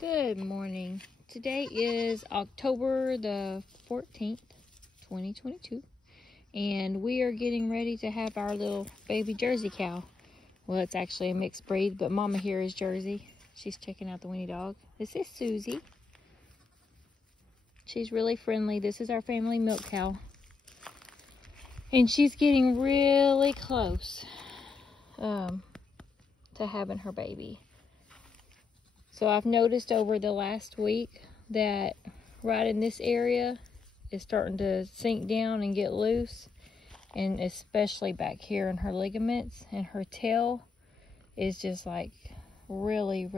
Good morning. Today is October the 14th, 2022, and we are getting ready to have our little baby Jersey cow. Well, it's actually a mixed breed, but Mama here is Jersey. She's checking out the weenie dog. This is Susie. She's really friendly. This is our family milk cow. And she's getting really close to having her baby. So I've noticed over the last week that right in this area is starting to sink down and get loose. And especially back here in her ligaments, and her tail is just like really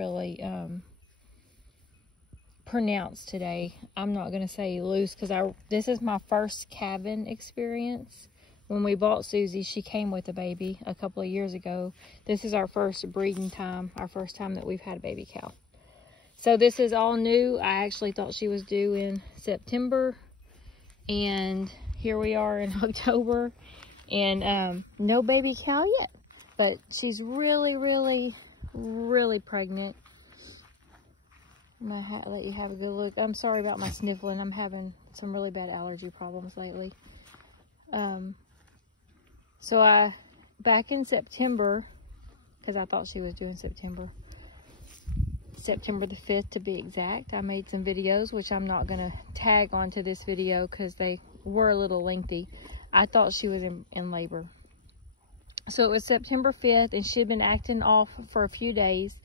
pronounced today. I'm not going to say loose because this is my first calving experience. When we bought Susie, she came with a baby a couple of years ago. This is our first breeding time, our first time that we've had a baby cow. So this is all new. I actually thought she was due in September, and here we are in October, and no baby cow yet, but she's really pregnant. I'm gonna let you have a good look. I'm sorry about my sniffling. I'm having some really bad allergy problems lately. So back in September, because I thought she was due in September the 5th to be exact, I made some videos, which I'm not going to tag onto this video because they were a little lengthy. I thought she was in labor. So it was September 5th, and she had been acting off for a few days,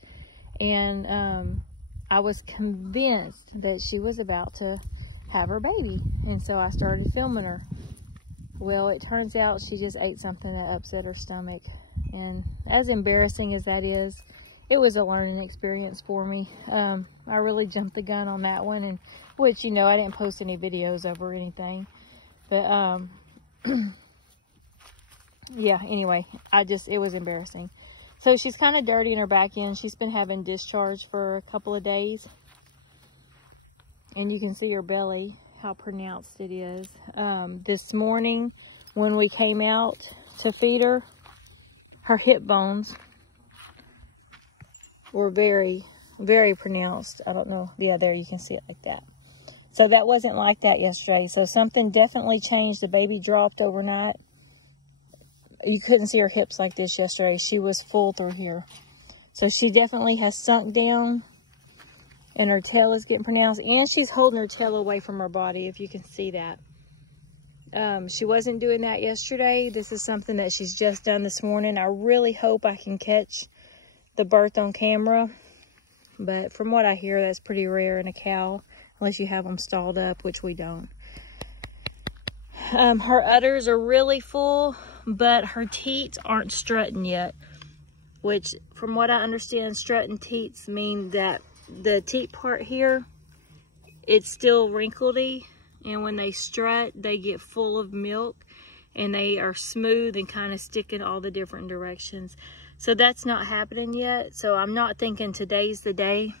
and I was convinced that she was about to have her baby, and so I started filming her. Well, it turns out she just ate something that upset her stomach, and as embarrassing as that is, it was a learning experience for me. I really jumped the gun on that one, and which, you know, I didn't post any videos of or anything, but yeah, anyway, it was embarrassing. So she's kind of dirty in her back end. She's been having discharge for a couple of days, and you can see her belly, how pronounced it is. This morning when we came out to feed her, her hip bones were very pronounced. I don't know. Yeah, there you can see it like that. So that wasn't like that yesterday. So something definitely changed. The baby dropped overnight. You couldn't see her hips like this yesterday. She was full through here. So she definitely has sunk down, and her tail is getting pronounced, and she's holding her tail away from her body, if you can see that. She wasn't doing that yesterday. This is something that she's just done this morning. I really hope I can catch the birth on camera, but from what I hear, that's pretty rare in a cow, unless you have them stalled up, which we don't. Her udders are really full, but her teats aren't strutting yet, which from what I understand, strutting teats mean that the teat part here, it's still wrinkledy, and when they strut, they get full of milk, and they are smooth and kind of stick in all the different directions. So that's not happening yet, so I'm not thinking today's the day,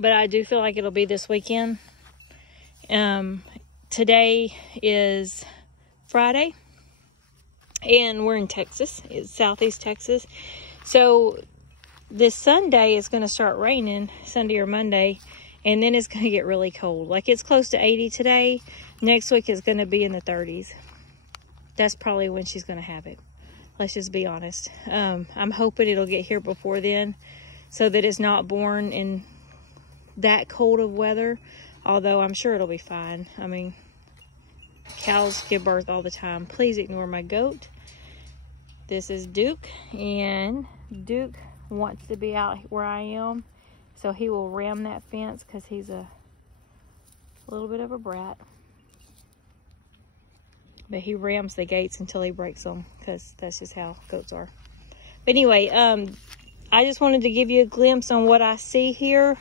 but I do feel like it'll be this weekend. Today is Friday, and we're in Texas. It's southeast Texas. So this Sunday is going to start raining, Sunday or Monday, and then it's going to get really cold. Like, it's close to 80 today. Next week it's going to be in the 30s. That's probably when she's going to have it. Let's just be honest. I'm hoping it'll get here before then, so that it's not born in that cold of weather, although I'm sure it'll be fine. I mean, cows give birth all the time. Please ignore my goat. This is Duke, and Duke wants to be out where I am, so he will ram that fence because he's a little bit of a brat. But he rams the gates until he breaks them, because that's just how goats are. But anyway, I just wanted to give you a glimpse on what I see here,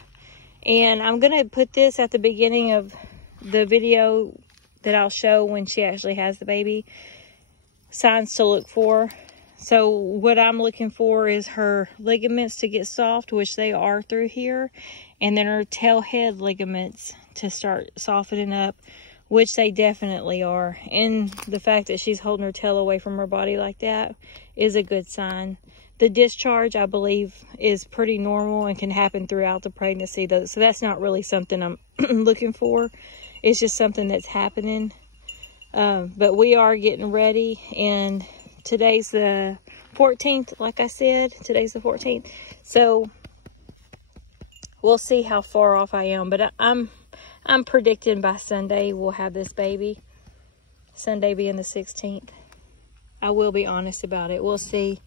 and I'm going to put this at the beginning of the video that I'll show when she actually has the baby. Signs to look for. So what I'm looking for is her ligaments to get soft, which they are through here, and then her tail head ligaments to start softening up, which they definitely are. And the fact that she's holding her tail away from her body like that is a good sign The discharge, I believe, is pretty normal and can happen throughout the pregnancy, though. So that's not really something I'm looking for. It's just something that's happening. But we are getting ready, and today's the 14th, like I said. Today's the 14th. So we'll see how far off I am. But I'm predicting by Sunday we'll have this baby. Sunday being the 16th. I will be honest about it. We'll see.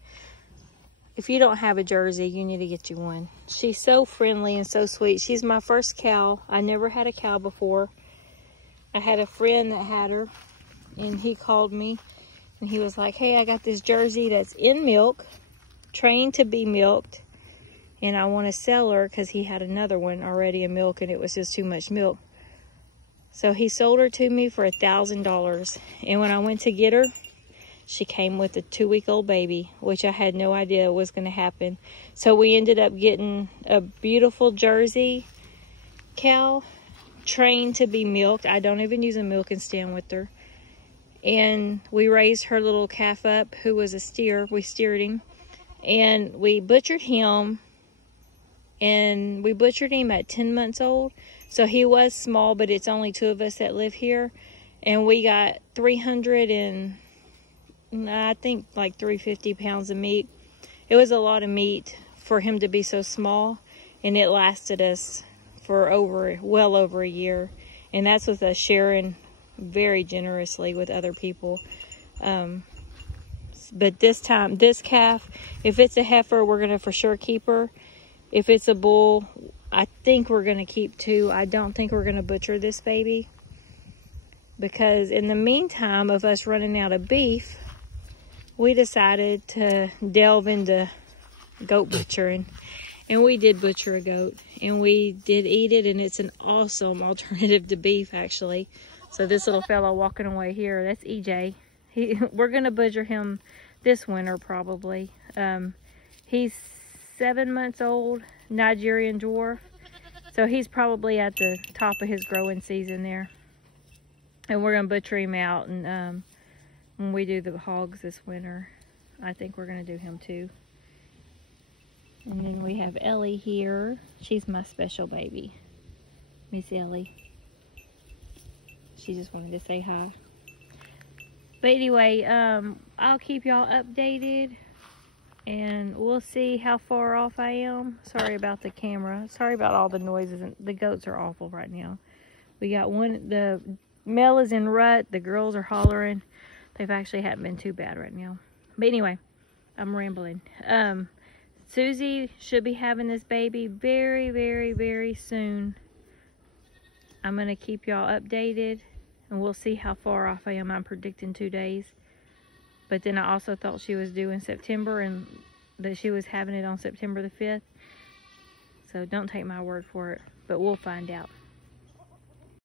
If you don't have a Jersey, you need to get you one. She's so friendly and so sweet. She's my first cow. I never had a cow before. I had a friend that had her, and he called me, and he was like, hey, I got this Jersey that's in milk, trained to be milked, and I want to sell her because he had another one already in milk, and it was just too much milk. So he sold her to me for $1,000, and when I went to get her, she came with a 2-week-old baby, which I had no idea was going to happen. So we ended up getting a beautiful Jersey cow, trained to be milked. I don't even use a milking stand with her. And we raised her little calf up, who was a steer. We steered him. And we butchered him. And we butchered him at 10 months old. So he was small, but it's only 2 of us that live here. And we got 350 pounds of meat. It was a lot of meat for him to be so small, and it lasted us for well over a year. And that's with us sharing very generously with other people. But this time, this calf, if it's a heifer, we're gonna for sure keep her. If it's a bull, I think we're gonna keep 2. I don't think we're gonna butcher this baby, because in the meantime of us running out of beef, we decided to delve into goat butchering. And we did butcher a goat, and we did eat it, and it's an awesome alternative to beef, actually. So this little fellow walking away here, that's EJ. We're gonna butcher him this winter probably. He's 7 months old, Nigerian dwarf. So he's probably at the top of his growing season there. And we're gonna butcher him out, and when we do the hogs this winter, I think we're gonna do him too. And then we have Ellie here. She's my special baby, Miss Ellie. She just wanted to say hi. But anyway, I'll keep y'all updated, and we'll see how far off I am. Sorry about the camera. Sorry about all the noises. And the goats are awful right now. We got one, the male is in rut. The girls are hollering. They've actually haven't been too bad right now. But anyway, I'm rambling. Susie should be having this baby very, very, very soon. I'm going to keep y'all updated, and we'll see how far off I am. I'm predicting 2 days. But then I also thought she was due in September, and that she was having it on September the 5th. So don't take my word for it, but we'll find out.